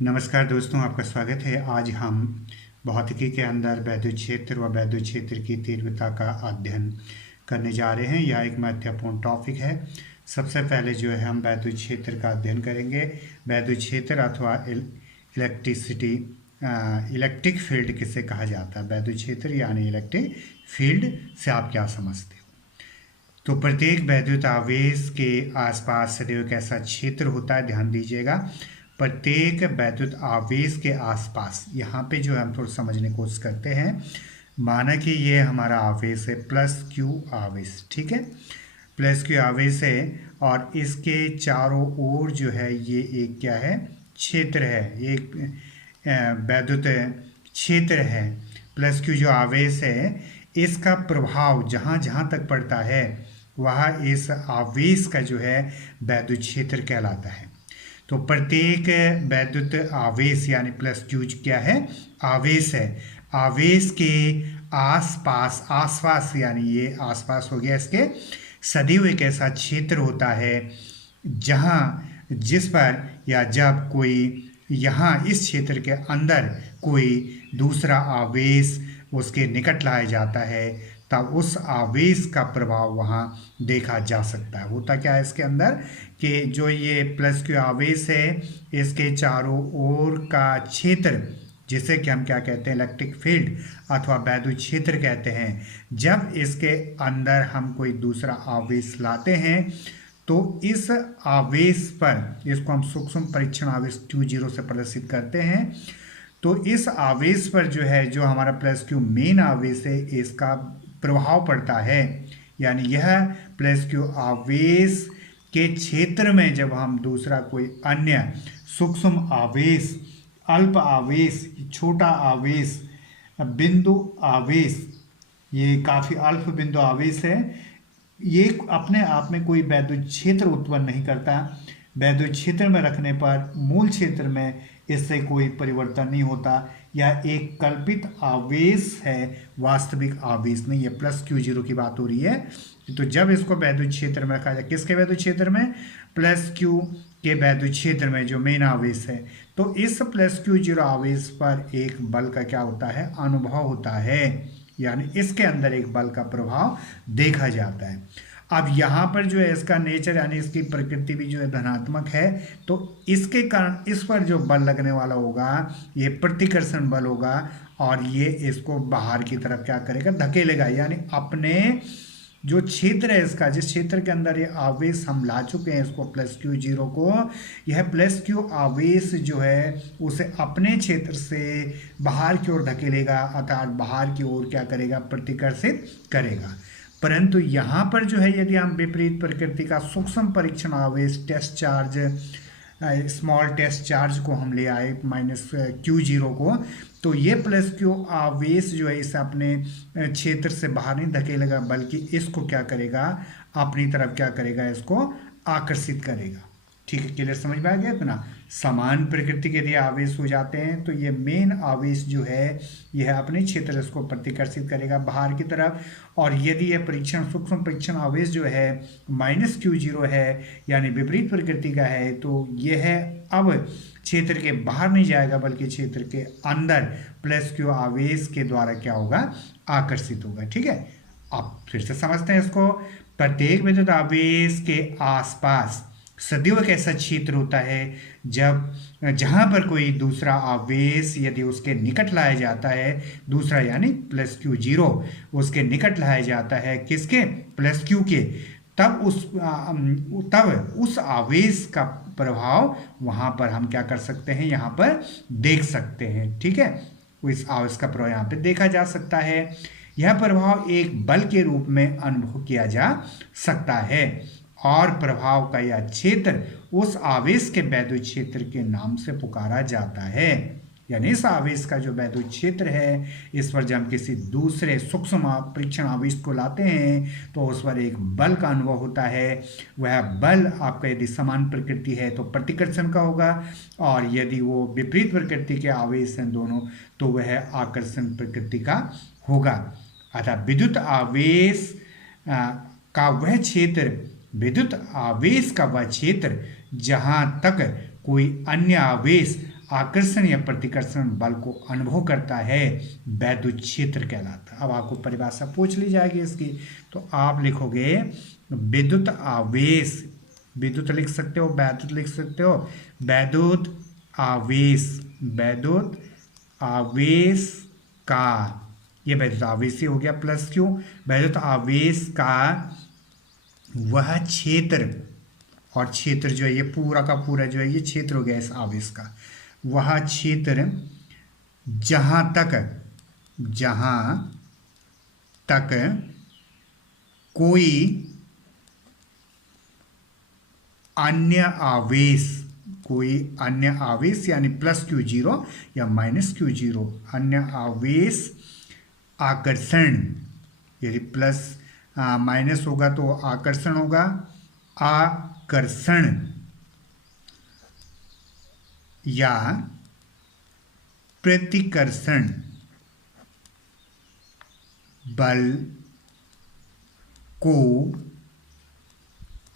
नमस्कार दोस्तों, आपका स्वागत है। आज हम भौतिकी के अंदर वैद्युत क्षेत्र व वैद्युत क्षेत्र की तीव्रता का अध्ययन करने जा रहे हैं। यह एक महत्वपूर्ण टॉपिक है। सबसे पहले जो है हम वैद्युत क्षेत्र का अध्ययन करेंगे। वैद्युत क्षेत्र अथवा इलेक्ट्रिसिटी इलेक्ट्रिक फील्ड किसे कहा जाता है। वैद्युत क्षेत्र यानी इलेक्ट्रिक फील्ड से आप क्या समझते हो? तो प्रत्येक वैद्युत आवेश के आसपास सदैव एक ऐसा क्षेत्र होता है, ध्यान दीजिएगा। प्रत्येक वैद्युत आवेश के आसपास, यहाँ पे जो है हम थोड़ा समझने की कोशिश करते हैं। माना कि ये हमारा आवेश है प्लस क्यू आवेश, ठीक है। प्लस क्यू आवेश है और इसके चारों ओर जो है ये एक क्या है, क्षेत्र है, एक वैद्युत क्षेत्र है। प्लस क्यू जो आवेश है इसका प्रभाव जहाँ जहाँ तक पड़ता है वह इस आवेश का जो है वैद्युत क्षेत्र कहलाता है। तो प्रत्येक वैद्युत आवेश यानी प्लस क्यू क्या है, आवेश है। आवेश के आसपास, आसपास यानी ये आसपास हो गया, इसके सदैव एक ऐसा क्षेत्र होता है जहाँ जिस पर या जब कोई यहाँ इस क्षेत्र के अंदर कोई दूसरा आवेश उसके निकट लाया जाता है तब उस आवेश का प्रभाव वहाँ देखा जा सकता है। होता क्या है इसके अंदर कि जो ये प्लस क्यू आवेश है इसके चारों ओर का क्षेत्र, जिसे कि हम क्या कहते हैं, इलेक्ट्रिक फील्ड अथवा वैद्युत क्षेत्र कहते हैं। जब इसके अंदर हम कोई दूसरा आवेश लाते हैं तो इस आवेश पर, इसको हम सूक्ष्म परीक्षण आवेश Q0 से प्रदर्शित करते हैं। तो इस आवेश पर जो है, जो हमारा प्लस क्यू मेन आवेश है, इसका प्रभाव पड़ता है। यानी यह प्लस क्यू आवेश के क्षेत्र में जब हम दूसरा कोई अन्य सूक्ष्म आवेश, अल्प आवेश, छोटा आवेश, बिंदु आवेश, ये काफ़ी अल्प बिंदु आवेश है, ये अपने आप में कोई वैद्युत क्षेत्र उत्पन्न नहीं करता। वैद्युत क्षेत्र में रखने पर मूल क्षेत्र में इससे कोई परिवर्तन नहीं होता। यह एक कल्पित आवेश है, वास्तविक आवेश नहीं है। प्लस Q0 की बात हो रही है। तो जब इसको वैद्युत क्षेत्र में रखा जाए, किसके वैद्युत क्षेत्र में, प्लस Q के वैद्युत क्षेत्र में जो मेन आवेश है, तो इस प्लस Q0 आवेश पर एक बल का क्या होता है, अनुभव होता है। यानी इसके अंदर एक बल का प्रभाव देखा जाता है। अब यहाँ पर जो है इसका नेचर यानी इसकी प्रकृति भी जो है धनात्मक है, तो इसके कारण इस पर जो बल लगने वाला होगा ये प्रतिकर्षण बल होगा और ये इसको बाहर की तरफ क्या करेगा, धकेलेगा। यानी अपने जो क्षेत्र है इसका, जिस क्षेत्र के अंदर ये आवेश हम ला चुके हैं इसको प्लस Q0 को, यह प्लस Q आवेश जो है उसे अपने क्षेत्र से बाहर की ओर धकेलेगा, अर्थात बाहर की ओर क्या करेगा, प्रतिकर्षित करेगा। परंतु यहाँ पर जो है यदि हम विपरीत प्रकृति का सूक्ष्म परीक्षण आवेश test charge, small test charge को हम ले आए माइनस Q0 को, तो ये प्लस क्यू आवेश जो है इसे अपने क्षेत्र से बाहर नहीं धकेलेगा बल्कि इसको क्या करेगा, अपनी तरफ क्या करेगा, इसको आकर्षित करेगा। ठीक है, क्लियर समझ में आ गया इतना। समान प्रकृति के यदि आवेश हो जाते हैं तो ये मेन आवेश जो है यह अपने क्षेत्र इसको प्रतिकर्षित करेगा बाहर की तरफ। और यदि यह परीक्षण सूक्ष्म परीक्षण आवेश जो है माइनस Q0 है यानी विपरीत प्रकृति का है, तो यह अब क्षेत्र के बाहर नहीं जाएगा बल्कि क्षेत्र के अंदर प्लस क्यू आवेश के द्वारा क्या होगा, आकर्षित होगा। ठीक है, अब फिर से समझते हैं इसको। प्रत्येक विद्युत आवेश के आसपास सदैव एक ऐसा क्षेत्र होता है जब जहाँ पर कोई दूसरा आवेश यदि उसके निकट लाया जाता है, दूसरा यानी प्लस Q0 उसके निकट लाया जाता है, किसके, प्लस Q के, तब उस आवेश का प्रभाव वहाँ पर हम क्या कर सकते हैं, यहाँ पर देख सकते हैं। ठीक है, इस आवेश का प्रभाव यहाँ पे देखा जा सकता है। यह प्रभाव एक बल के रूप में अनुभव किया जा सकता है और प्रभाव का यह क्षेत्र उस आवेश के वैद्युत क्षेत्र के नाम से पुकारा जाता है। यानी इस आवेश का जो वैद्युत क्षेत्र है, इस पर जब हम किसी दूसरे सूक्ष्म परीक्षण आवेश को लाते हैं तो उस पर एक बल का अनुभव होता है। वह बल आपका यदि समान प्रकृति है तो प्रतिकर्षण का होगा, और यदि वो विपरीत प्रकृति के आवेश हैं दोनों तो वह आकर्षण प्रकृति का होगा। अतः विद्युत आवेश का वह क्षेत्र, विद्युत आवेश का वह क्षेत्र जहाँ तक कोई अन्य आवेश आकर्षण या प्रतिकर्षण बल को अनुभव करता है वैद्युत क्षेत्र कहलाता है। अब आपको परिभाषा पूछ ली जाएगी इसकी, तो आप लिखोगे विद्युत आवेश, विद्युत लिख सकते हो, वैद्युत लिख सकते हो, वैद्युत आवेश, वैद्युत आवेश का, ये वैद्युत आवेश ही हो गया प्लस क्यू, वैद्युत आवेश का वह क्षेत्र, और क्षेत्र जो है ये पूरा का पूरा जो है ये क्षेत्र हो गया इस आवेश का, वह क्षेत्र जहाँ तक कोई अन्य आवेश यानी प्लस क्यू जीरो या माइनस क्यू जीरो, अन्य आवेश आकर्षण, यदि प्लस माइनस होगा तो आकर्षण होगा, आकर्षण या प्रतिकर्षण बल को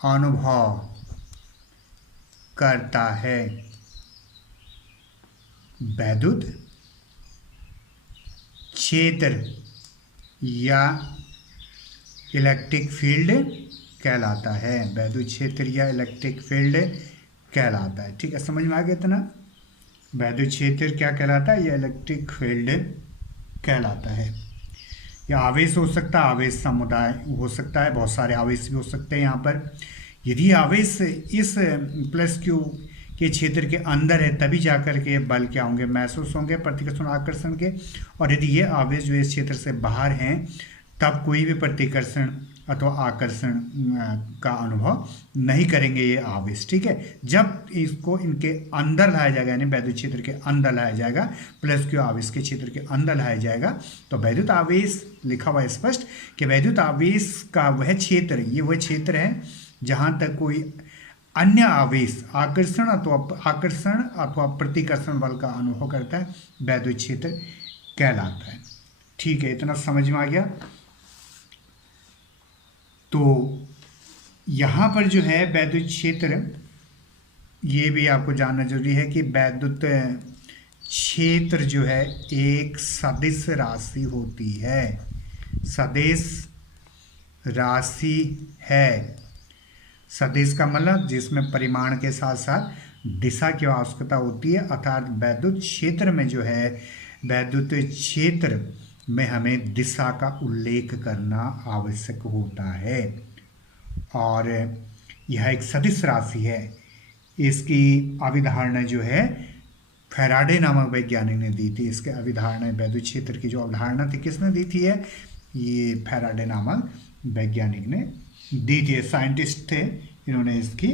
अनुभव करता है वैद्युत क्षेत्र या इलेक्ट्रिक फील्ड कहलाता है, वैद्युत क्षेत्र या इलेक्ट्रिक फील्ड कहलाता है। ठीक है, समझ में आ गया इतना? वैद्युत क्षेत्र क्या कहलाता है? या इलेक्ट्रिक फील्ड कहलाता है। या आवेश हो सकता है, आवेश समुदाय हो सकता है, बहुत सारे आवेश भी हो सकते हैं यहाँ पर। यदि आवेश इस प्लस क्यू के क्षेत्र के अंदर है तभी जाकर के बल क्या होंगे? महसूस होंगे, प्रतिकर्षण आकर्षण के। और यदि ये आवेश जो इस क्षेत्र से बाहर हैं तब कोई भी प्रतिकर्षण अथवा आकर्षण का अनुभव नहीं करेंगे ये आवेश। ठीक है, जब इसको इनके अंदर लाया जाएगा, यानी वैद्युत क्षेत्र के अंदर लाया जाएगा, प्लस क्यू आवेश के क्षेत्र के अंदर लाया जाएगा, तो वैद्युत आवेश लिखा हुआ है स्पष्ट कि वैद्युत आवेश का वह क्षेत्र, ये वह क्षेत्र है जहाँ तक कोई अन्य आवेश आकर्षण अथवा प्रतिकर्षण बल का अनुभव करता है, वैद्युत क्षेत्र कहलाता है। ठीक है, इतना समझ में आ गया? तो यहाँ पर जो है वैद्युत क्षेत्र, ये भी आपको जानना जरूरी है कि वैद्युत क्षेत्र जो है एक सदिश राशि होती है, सदिश राशि है। सदिश का मतलब जिसमें परिमाण के साथ साथ दिशा की आवश्यकता होती है, अर्थात वैद्युत क्षेत्र में जो है, वैद्युत क्षेत्र में हमें दिशा का उल्लेख करना आवश्यक होता है। और यह एक सदिश राशि है। इसकी अवधारणा जो है फैराडे नामक वैज्ञानिक ने दी थी। इसके अवधारणा, वैद्युत क्षेत्र की जो अवधारणा थी, किसने दी थी है? ये फैराडे नामक वैज्ञानिक ने दी थी। साइंटिस्ट थे, इन्होंने इसकी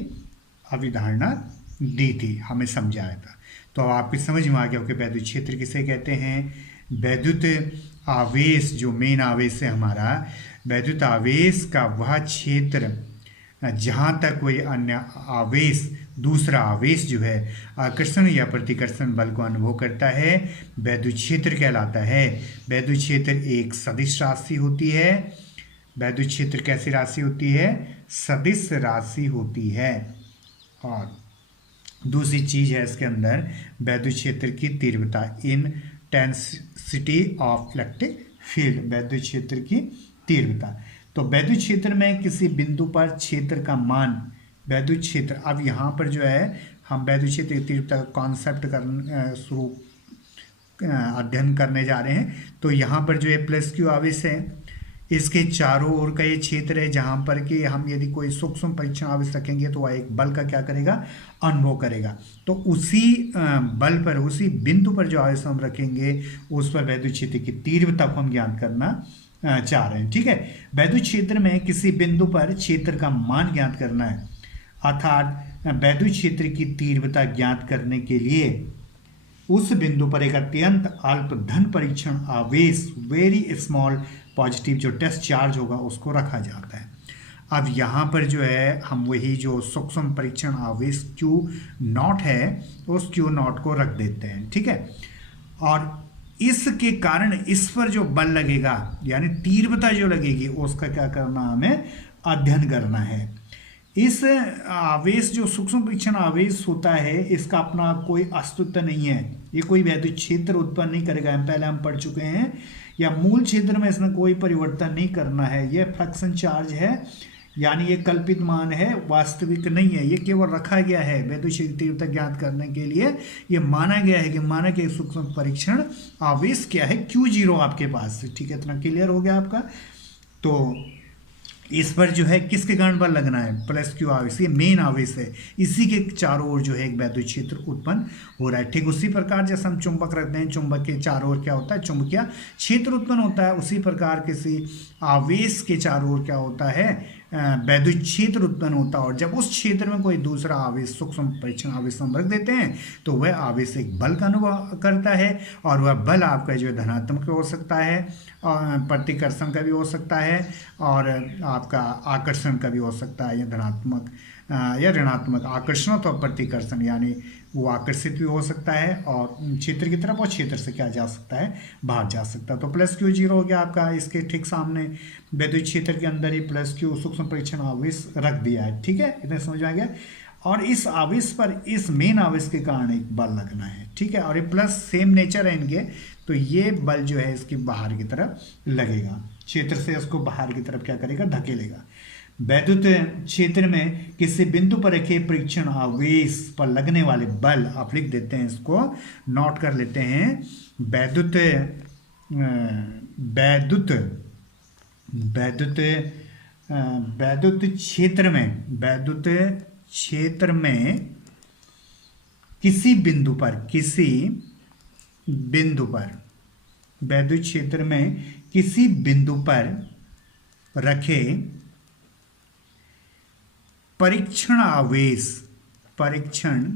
अवधारणा दी थी, हमें समझाया था। तो आपकी समझ में आ गया कि वैद्युत क्षेत्र किसे कहते हैं? वैद्युत आवेश, जो मेन आवेश है हमारा, वैद्युत आवेश का वह क्षेत्र जहाँ तक कोई अन्य आवेश, दूसरा आवेश जो है आकर्षण या प्रतिकर्षण बल को अनुभव करता है, वैद्युत क्षेत्र कहलाता है। वैद्युत क्षेत्र एक सदिश राशि होती है। वैद्युत क्षेत्र कैसी राशि होती है? सदिश राशि होती है। और दूसरी चीज है इसके अंदर वैद्युत क्षेत्र की तीव्रता, इंटेंसिटी ऑफ इलेक्ट्रिक फील्ड, वैद्युत क्षेत्र की तीव्रता। तो वैद्युत क्षेत्र में किसी बिंदु पर क्षेत्र का मान, वैद्युत क्षेत्र, अब यहाँ पर जो है हम वैद्युत क्षेत्र की तीव्रता का कॉन्सेप्ट अध्ययन करने जा रहे हैं। तो यहाँ पर जो है प्लस क्यू आवेश है, इसके चारों ओर का ये क्षेत्र है जहाँ पर कि हम यदि कोई सूक्ष्म परीक्षण आवेश रखेंगे तो वह एक बल का क्या करेगा? अनुभव करेगा। तो उसी बल पर, उसी बिंदु पर जो आवेश हम रखेंगे उस पर वैद्युत क्षेत्र की तीव्रता को हम ज्ञात करना चाह रहे हैं। ठीक है, वैद्युत क्षेत्र में किसी बिंदु पर क्षेत्र का मान ज्ञात करना है, अर्थात वैद्युत क्षेत्र की तीव्रता ज्ञात करने के लिए उस बिंदु पर एक अत्यंत अल्प धन परीक्षण आवेश, वेरी स्मॉल पॉजिटिव जो टेस्ट चार्ज होगा, उसको रखा जाता है। अब यहाँ पर जो है हम वही जो सूक्ष्म परीक्षण आवेश Q0 है, उस Q0 को रख देते हैं। ठीक है, और इसके कारण इस पर जो बल लगेगा, यानी तीव्रता जो लगेगी, उसका क्या करना, हमें अध्ययन करना है। इस आवेश जो सूक्ष्म परीक्षण आवेश होता है इसका अपना कोई अस्तित्व नहीं है, ये कोई वैद्युत क्षेत्र उत्पन्न नहीं करेगा। पहले हम पढ़ चुके हैं, या मूल क्षेत्र में इसमें कोई परिवर्तन नहीं करना है। यह फ्रैक्शन चार्ज है, यानी ये कल्पित मान है, वास्तविक नहीं है, ये केवल रखा गया है वैद्युत क्षेत्र तीव्रता ज्ञात करने के लिए। ये माना गया है कि माना कि सूक्ष्म परीक्षण आवेश क्या है, Q0 आपके पास। ठीक है, इतना क्लियर हो गया आपका। तो इस पर जो है किसके कारण बल लगना है, प्लस क्यू आवेश, ये मेन आवेश है, इसी के चारों ओर जो है एक वैद्युत क्षेत्र उत्पन्न हो रहा है। ठीक उसी प्रकार जैसे हम चुंबक रखते हैं, चुंबक के चारों ओर क्या होता है, चुंबकीय क्षेत्र उत्पन्न होता है, उसी प्रकार किसी आवेश के चारों ओर क्या होता है, वैद्युत क्षेत्र उत्पन्न होता है। और जब उस क्षेत्र में कोई दूसरा आवेश सूक्ष्म परीक्षण आवेश हम रख देते हैं तो वह आवेश एक बल का अनुभव करता है, और वह बल आपका जो है धनात्मक हो सकता है, और प्रतिकर्षण का भी हो सकता है, और आपका आकर्षण का भी हो सकता है, या धनात्मक या ऋणात्मक आकर्षण तो प्रतिकर्षण, यानी वो आकर्षित भी हो सकता है और क्षेत्र की तरफ, और क्षेत्र से क्या जा सकता है, बाहर जा सकता है। तो प्लस Q0 हो गया आपका, इसके ठीक सामने वैद्युत क्षेत्र के अंदर ही प्लस Q सूक्ष्म परीक्षण आवेश रख दिया है। ठीक है, इतने समझ में आ गया। और इस आवेश पर, इस मेन आवेश के कारण एक बल लगना है। ठीक है, और ये प्लस सेम नेचर है इनके, तो ये बल जो है इसकी बाहर की तरफ लगेगा, क्षेत्र से इसको बाहर की तरफ क्या करेगा, धकेलेगा। वैद्युत क्षेत्र में किसी बिंदु पर रखे परीक्षण आवेश पर लगने वाले बल, आप लिख देते हैं, इसको नोट कर लेते हैं। वैद्युत वैद्युत वैद्युत वैद्युत क्षेत्र में, वैद्युत क्षेत्र में किसी बिंदु पर, किसी बिंदु पर, वैद्युत क्षेत्र में किसी बिंदु पर रखे परीक्षण आवेश, परीक्षण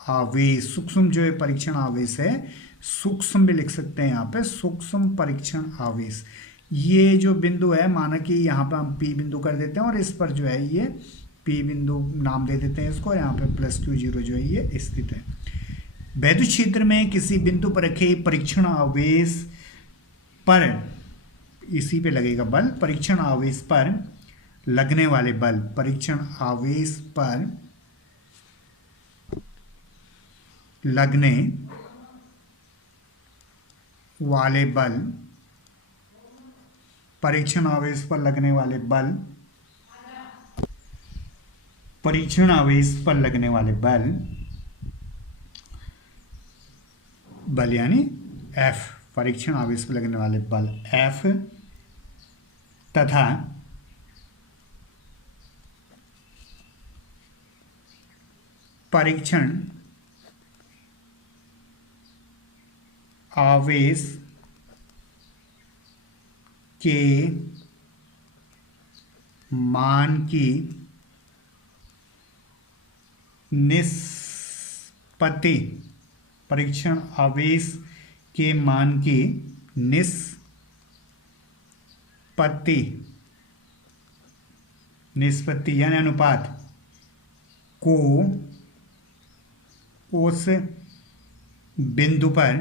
आवेश, सूक्ष्म जो है परीक्षण आवेश है, सूक्ष्म भी लिख सकते हैं यहाँ पे, सूक्ष्म परीक्षण आवेश। ये जो बिंदु है, माना कि यहाँ पे हम P बिंदु कर देते हैं, और इस पर जो है ये P बिंदु नाम दे देते हैं इसको, यहाँ पे प्लस Q0 जो है ये स्थित है। वैद्युत क्षेत्र में किसी बिंदु पर रखे परीक्षण आवेश पर, इसी पे लगेगा बल, परीक्षण आवेश पर लगने वाले बल, परीक्षण आवेश पर लगने वाले बल, परीक्षण आवेश पर लगने वाले बल, परीक्षण आवेश पर लगने वाले बल, बल यानी F, परीक्षण आवेश पर लगने वाले बल F तथा परीक्षण आवेश के मान की निष्पत्ति, परीक्षण आवेश के मान की निष्पत्ति यानी अनुपात को उस बिंदु पर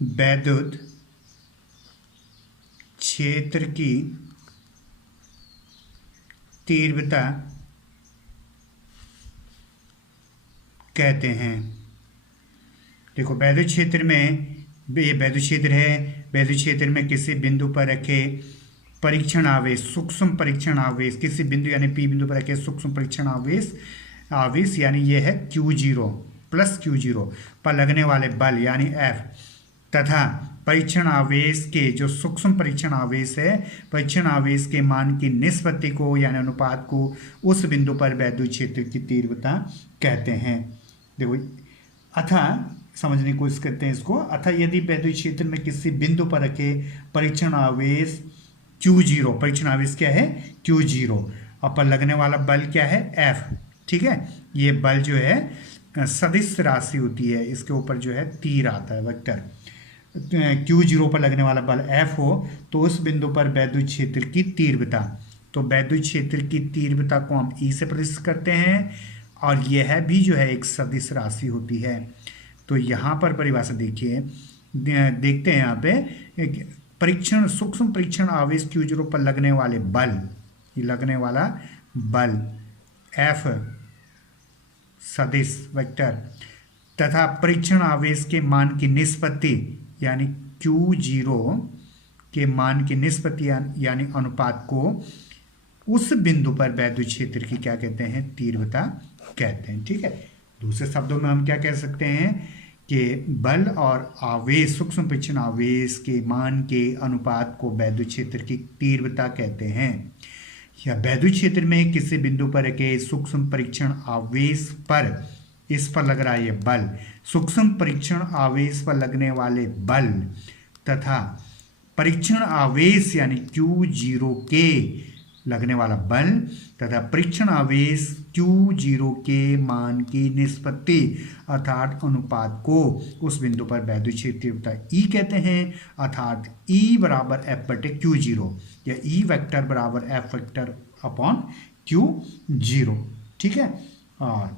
वैद्युत क्षेत्र की तीव्रता कहते हैं। देखो, वैद्युत क्षेत्र में, ये वैद्युत क्षेत्र है, वैद्युत क्षेत्र में किसी बिंदु पर रखे परीक्षण आवेश, सूक्ष्म परीक्षण आवेश, किसी बिंदु यानी P बिंदु पर रखे सूक्ष्म परीक्षण आवेश यानी ये है Q0 प्लस Q0 पर लगने वाले बल यानी F, तथा परीक्षण आवेश के जो सूक्ष्म परीक्षण आवेश है, परीक्षण आवेश के मान की निष्पत्ति को यानी अनुपात को उस बिंदु पर वैद्युत क्षेत्र की तीव्रता कहते हैं। देखो, अथा समझने की कोशिश करते हैं इसको। अथा यदि वैद्युत क्षेत्र में किसी बिंदु पर रखे परीक्षण आवेश Q0, परीक्षण आवेश क्या है, Q0, और पर लगने वाला बल क्या है, F। ठीक है, ये बल जो है सदिश राशि होती है, इसके ऊपर जो है तीर आता है, वेक्टर। Q0 पर लगने वाला बल F हो तो उस बिंदु पर वैद्युत क्षेत्र की तीव्रता, तो वैद्युत क्षेत्र की तीव्रता को हम E से प्रदर्शित करते हैं, और यह भी जो है एक सदिश राशि होती है। तो यहाँ पर परिभाषा देखिए, देखते हैं यहाँ पे परीक्षण सूक्ष्म परीक्षण आवेश Q0 पर लगने वाले बल, ये लगने वाला बल F सदिश वेक्टर तथा परीक्षण आवेश के मान की निष्पत्ति यानी Q0 के मान की निष्पत्ति यानी अनुपात को उस बिंदु पर वैद्युत क्षेत्र की क्या कहते हैं, तीव्रता कहते हैं। ठीक है, दूसरे शब्दों में हम क्या कह सकते हैं कि बल और आवेश सूक्ष्म परीक्षण आवेश के मान के अनुपात को वैद्युत क्षेत्र की तीव्रता कहते हैं। या वैद्युत क्षेत्र में किसी बिंदु पर के सूक्ष्म परीक्षण आवेश पर, इस पर लग रहा है ये बल, सूक्ष्म परीक्षण आवेश पर लगने वाले बल तथा परीक्षण आवेश यानी Q0 के लगने वाला बल तथा परीक्षण आवेश Q0 के मान की निष्पत्ति अर्थात अनुपात को उस बिंदु पर वैद्युत क्षेत्र तीव्रता E कहते हैं, अर्थात E बराबर F/Q0 या E वेक्टर बराबर F वेक्टर अपॉन Q0। ठीक है, और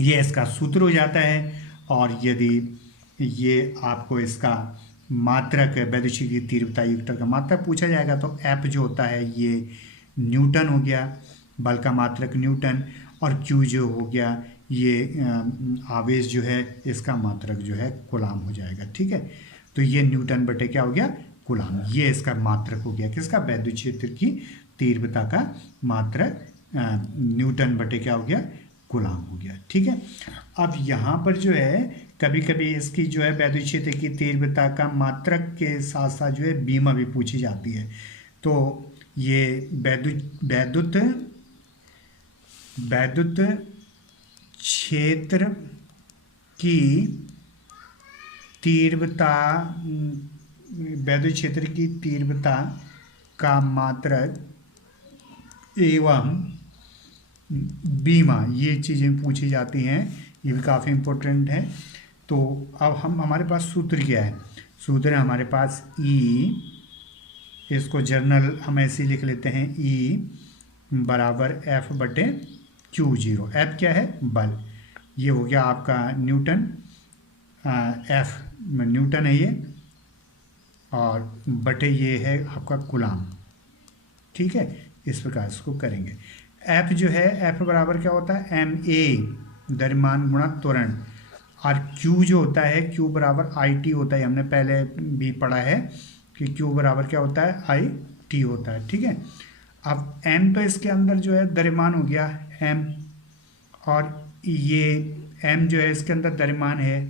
ये इसका सूत्र हो जाता है। और यदि ये आपको इसका मात्रक वैद्युत क्षेत्र की तीव्रता वेक्टर का मात्रक पूछा जाएगा तो F जो होता है ये न्यूटन हो गया, बल का मात्रक न्यूटन, और Q जो हो गया ये आवेश जो है इसका मात्रक जो है कूलाम हो जाएगा। ठीक है, तो ये न्यूटन बटे क्या हो गया, कूलाम, ये इसका मात्रक हो गया किसका, वैद्युत क्षेत्र की तीव्रता का मात्रक न्यूटन बटे क्या हो गया, कूलाम हो गया। ठीक है, अब यहाँ पर जो है कभी कभी इसकी जो है वैद्युत क्षेत्र की तीव्रता का मात्रक के साथ साथ जो है बीमा भी पूछी जाती है। तो ये वैद्युत क्षेत्र की तीव्रता, वैद्युत क्षेत्र की तीव्रता का मात्रक एवं बीमा, ये चीज़ें पूछी जाती हैं, ये भी काफ़ी इम्पोर्टेंट है। तो अब हमारे पास सूत्र क्या है, सूत्र है हमारे पास E, इसको जर्नल हम ऐसे ही लिख लेते हैं, E बराबर F/Q0। F क्या है, बल, ये हो गया आपका न्यूटन, F न्यूटन है ये, और बटे ये है आपका कूलाम। ठीक है, इस प्रकार इसको करेंगे। F जो है, F बराबर क्या होता है, ma द्रव्यमान गुणा त्वरण, और Q जो होता है, Q बराबर IT होता है, हमने पहले भी पढ़ा है कि Q बराबर क्या होता है, IT होता है। ठीक है, अब M तो इसके अंदर जो है द्रव्यमान हो गया M, और ये M जो है इसके अंदर द्रव्यमान है,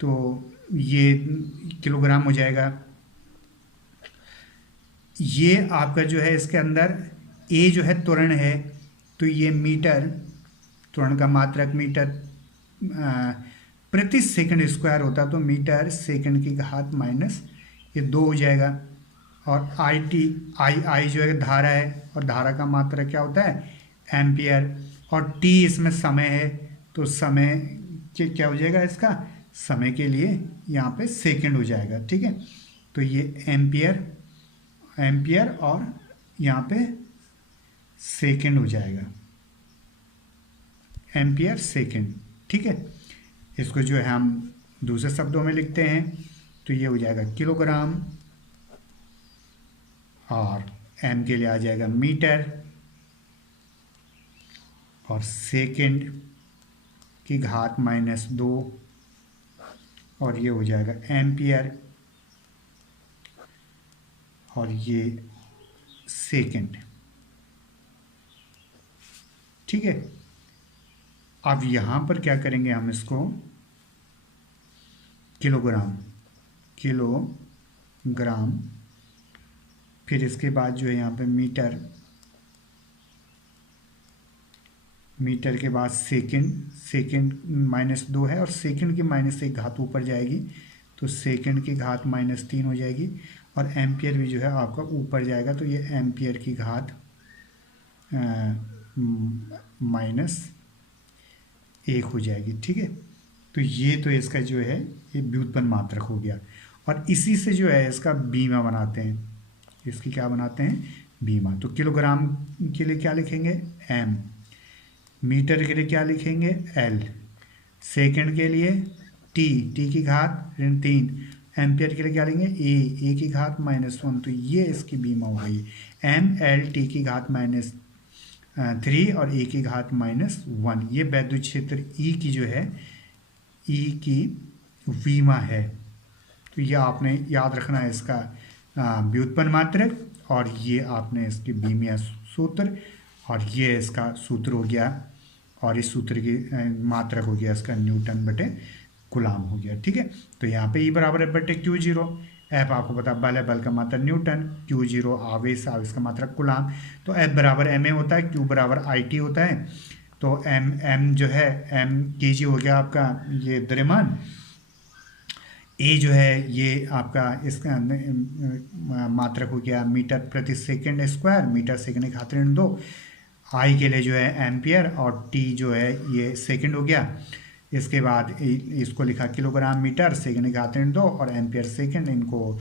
तो ये किलोग्राम हो जाएगा। ये आपका जो है इसके अंदर A जो है त्वरण है, तो ये मीटर, त्वरण का मात्रक मीटर प्रति सेकंड स्क्वायर होता, तो मीटर सेकंड की घात माइनस ये 2 हो जाएगा। और I जो है धारा है, और धारा का मात्रक क्या होता है, एम्पियर, और T इसमें समय है, तो समय के क्या हो जाएगा, इसका समय के लिए यहाँ पे सेकंड हो जाएगा। ठीक है, तो ये एम्पियर और यहाँ पे सेकंड हो जाएगा, एम्पियर सेकंड। ठीक है, इसको जो है हम दूसरे शब्दों में लिखते हैं, तो ये हो जाएगा किलोग्राम, और M के लिए आ जाएगा मीटर, और सेकंड की घात माइनस 2, और ये हो जाएगा एम्पियर, और ये सेकंड। ठीक है, अब यहाँ पर क्या करेंगे, हम इसको किलोग्राम, फिर इसके बाद जो है यहाँ पे मीटर के बाद सेकंड माइनस 2 है, और सेकंड की माइनस 1 घात ऊपर जाएगी, तो सेकंड की घात माइनस 3 हो जाएगी, और एम्पियर भी जो है आपका ऊपर जाएगा, तो ये एम्पियर की घात माइनस 1 हो जाएगी। ठीक है, तो ये तो इसका जो है ये व्युत्पन्न मात्रक हो गया, और इसी से जो है इसका बीमा बनाते हैं, इसकी क्या बनाते हैं, बीमा। तो किलोग्राम के लिए क्या लिखेंगे, M, मीटर के लिए क्या लिखेंगे, L, सेकंड के लिए T की घात ऋण 3, एम्पियर के लिए क्या लेंगे, ए की घात -1, तो ये इसकी बीमा हो गई। ML की घात -3 और ए की घात -1, ये वैद्युत क्षेत्र ई की जो है, ई की बीमा है। तो ये आपने याद रखना है इसका व्युत्पन्न मात्रक, और ये आपने इसकी बीमीय सूत्र, और ये इसका सूत्र हो गया, और इस सूत्र की मात्रक हो गया इसका न्यूटन बटे कूलाम हो गया। ठीक है, तो यहाँ पे E बराबर है बटे Q0। F आपको पता बल है, बल का मात्रक न्यूटन, Q0 आवेश, आवेश का मात्रक कूलाम। तो F बराबर ma होता है, Q बराबर it होता है। तो m जो है m kg हो गया आपका ये द्रव्यमान, ए जो है ये आपका इसका मात्रक हो गया मीटर प्रति सेकंड स्क्वायर, मीटर सेकंड की घात ऋण 2। आई के लिए जो है एम्पियर, और टी जो है ये सेकंड हो गया। इसके बाद इसको लिखा किलोग्राम मीटर सेकंड की घात ऋण 2 और एम्पियर सेकंड, इनको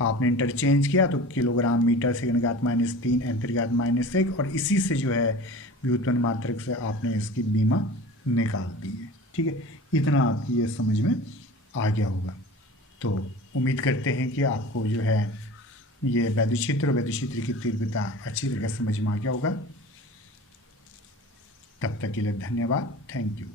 आपने इंटरचेंज किया तो किलोग्राम मीटर सेकंड की घात -3 एम्पियर की घात -1, और इसी से जो है व्युत्पन्न मात्रक से आपने इसकी बीमा निकाल दी है। ठीक है, इतना आपकी ये समझ में आ गया होगा। तो उम्मीद करते हैं कि आपको जो है ये वैद्युत क्षेत्र और वैद्युत क्षेत्र की तीव्रता अच्छी तरह समझ में आ गया होगा। तब तक के लिए धन्यवाद, थैंक यू।